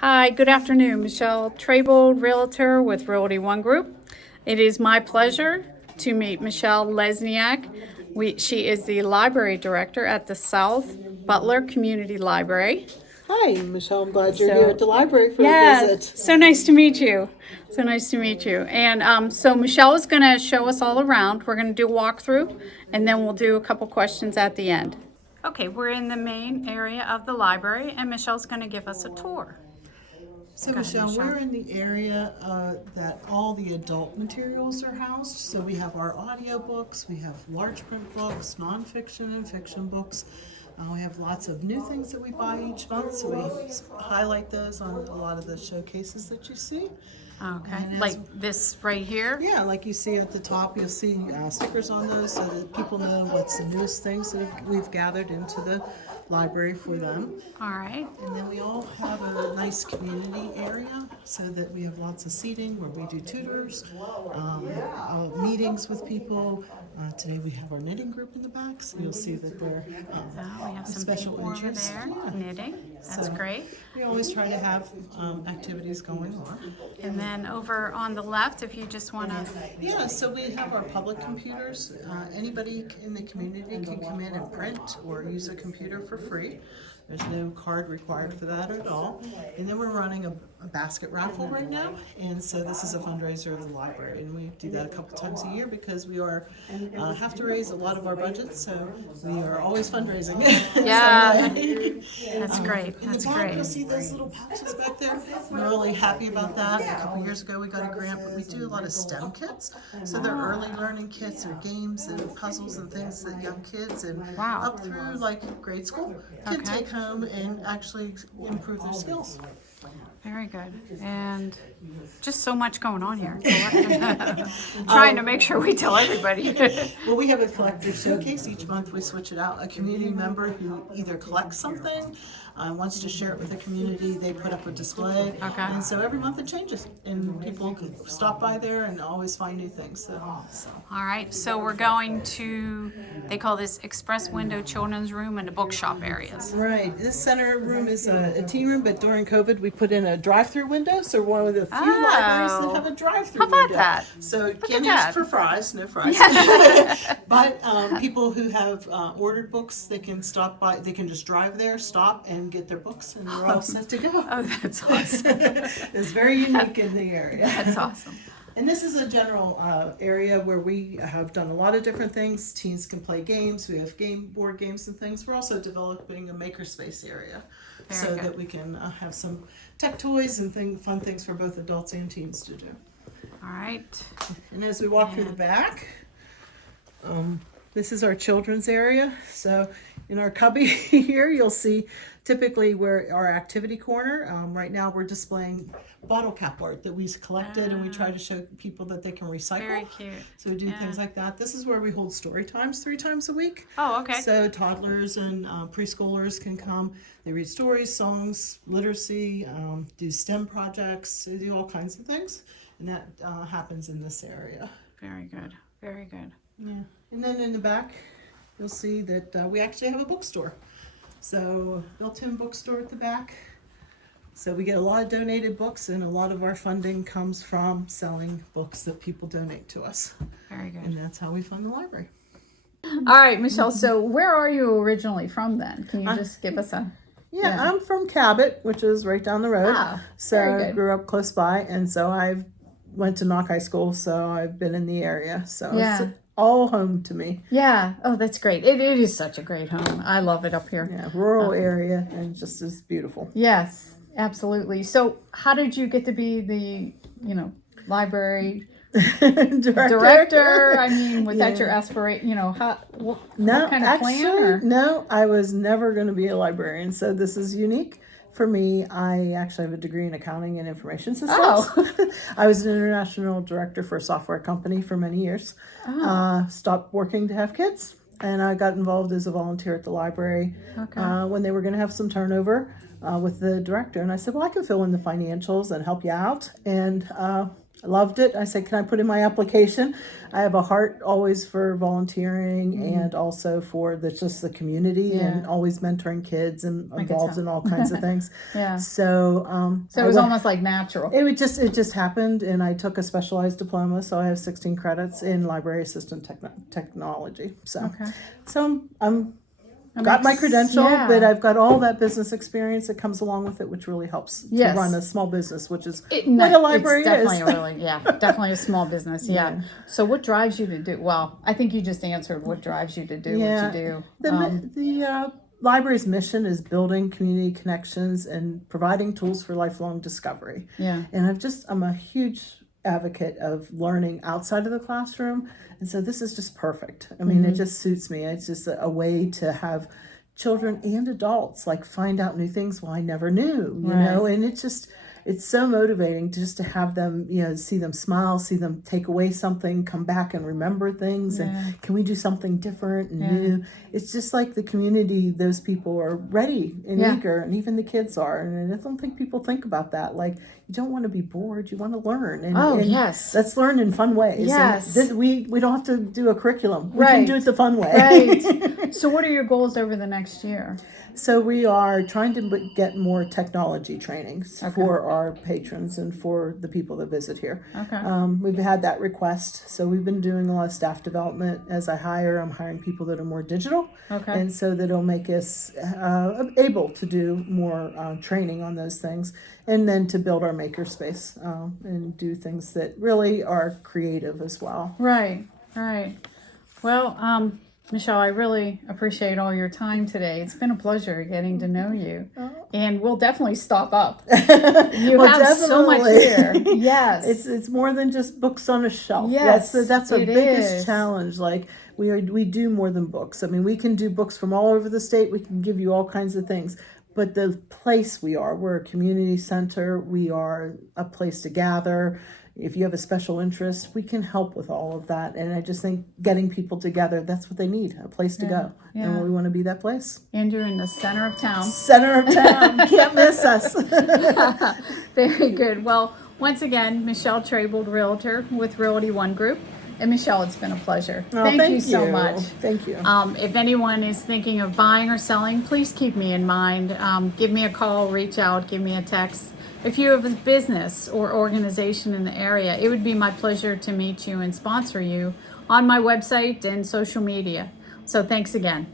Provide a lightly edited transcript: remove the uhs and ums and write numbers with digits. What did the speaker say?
Hi, good afternoon. Michele Trabbold, Realtor with Realty One Group. It is my pleasure to meet Michelle Lesniak. She is the library director at the South Butler Community Library. Hi, Michelle. I'm glad you're here at the library for a visit. So nice to meet you. So nice to meet you. And so Michelle is going to show us all around. We're going to do a walkthrough, and then we'll do a couple questions at the end. Okay, we're in the main area of the library, and Michelle's going to give us a tour. So, Michelle, we're in the area that all the adult materials are housed. So we have our audio books, we have large print books, nonfiction and fiction books. We have lots of new things that we buy each month, so we highlight those on a lot of the showcases that you see. Okay, like this right here? Yeah, like you see at the top, you'll see stickers on those so that people know what's the newest things that we've gathered into the library for them. All right. And then we all have a nice community area so that we have lots of seating where we do tutors, meetings with people. Today we have our knitting group in the back, so you'll see that they're We have some special people interest. over there knitting. That's So great. We always try to have activities going on. And then over on the left, if you just want to. Yeah, so we have our public computers. Anybody in the community can come in and print or use a computer for free. There's no card required for that at all. And then we're running a basket raffle right now, and so this is a fundraiser of the library, and we do that a couple times a year because we have to raise a lot of our budgets, so we are always fundraising. Yeah, that's great. In the That's back, great. you'll see those little pouches back there. We're really happy about that. A couple years ago, we got a grant, but we do a lot of STEM kits. So they're early learning kits or games and puzzles and things that young kids and up through like grade school can take home and actually improve their skills. Very good. And just so much going on here. Trying to make sure we tell everybody. Well, we have a collector showcase. Each month we switch it out. A community member who either collects something, wants to share it with the community, they put up a display. Okay. And so every month it changes. And people can stop by there and always find new things. So. All right, so we're going to, they call this Express Window Children's Room and the bookshop areas. Right. This center room is a teen room, but during COVID we put in a drive-through window. So we're one of the few libraries that have a drive-through window. How about that? So it can't use for fries, no fries. But people who have ordered books, they can stop by, they can just drive there, stop, and get their books, and they're all set to go. Oh, that's awesome. It's very unique in the area. That's awesome. And this is a general area where we have done a lot of different things. Teens can play games. We have board games and things. We're also developing a makerspace area so that we can have some tech toys and fun things for both adults and teens to do. All right. And as we walk through the back, this is our children's area. So in our cubby here, you'll see typically where our activity corner. Right now we're displaying bottle cap art that we collected, and we try to show people that they can recycle. Very cute. So we do things like that. This is where we hold story times 3 times a week. Oh, okay. So toddlers and preschoolers can come. They read stories, songs, literacy, do STEM projects. They do all kinds of things, and that happens in this area. Very good. Very good. Yeah. And then in the back, you'll see that we actually have a bookstore. So built-in bookstore at the back. So we get a lot of donated books, and a lot of our funding comes from selling books that people donate to us. Very good. And that's how we fund the library. All right, Michelle, so where are you originally from then? Can you just give us a... Yeah, I'm from Cabot, which is right down the road. Ah, so I grew up close by, and so I went to Knock High School, so I've been in the area. So it's all home to me. Yeah. Oh, that's great. It is such a great home. I love it up here. Yeah, rural area, and just is beautiful. Yes, absolutely. So how did you get to be the, library director? I mean, was that your aspiration? What kind of plan? No, I was never going to be a librarian. So this is unique for me. I actually have a degree in accounting and information systems. Oh. I was an international director for a software company for many years. Stopped working to have kids, and I got involved as a volunteer at the library when they were going to have some turnover with the director. And I said, well, I can fill in the financials and help you out. And I loved it. I said, can I put in my application? I have a heart always for volunteering and also for just the community and always mentoring kids and involved in all kinds of things. Yeah. So, So it was almost like natural. it just happened, and I took a specialized diploma, so I have 16 credits in library assistant technology. So, so I'm got my credential, but I've got all that business experience that comes along with it, which really helps to run a small business, which is what a library it's is. Definitely a small business. Yeah. So what drives you to do? Well, I think you just answered what drives you to do what you do. The library's mission is building community connections and providing tools for lifelong discovery. Yeah. And I'm a huge advocate of learning outside of the classroom, and so this is just perfect. I mean, it just suits me. It's just a way to have children and adults like find out new things I never knew, you know, and it's so motivating just to have them, see them smile, see them take away something, come back and remember things, and can we do something different and new? It's just like the community, those people are ready and eager, and even the kids are. And I don't think people think about that. Like, you don't want to be bored, you want to learn. And, let's learn in fun ways. Yes. And we don't have to do a curriculum. We can do it the fun way. Right. So what are your goals over the next year? So we are trying to get more technology trainings for our patrons and for the people that visit here. We've had that request, so we've been doing a lot of staff development. As I'm hiring people that are more digital, and so that'll make us able to do more training on those things, and then to build our makerspace and do things that really are creative as well. Right. Well, Michele, I really appreciate all your time today. It's been a pleasure getting to know you. And we'll definitely stop up. You have so much here. Yes. It's more than just books on a shelf. Yes, that's our biggest challenge. Like, we do more than books. I mean, we can do books from all over the state. We can give you all kinds of things. But the place we're a community center. We are a place to gather. If you have a special interest, we can help with all of that. And I just think getting people together, that's what they need, a place to go. And we want to be that place. And you're in the center of town. Can't miss us. Very good. Well, once again, Michele Trabbold, Realtor with Realty One Group. And Michele, it's been a pleasure. Thank you so much. Thank you. If anyone is thinking of buying or selling, please keep me in mind. Give me a call, reach out, give me a text. If you have a business or organization in the area, it would be my pleasure to meet you and sponsor you on my website and social media. So thanks again.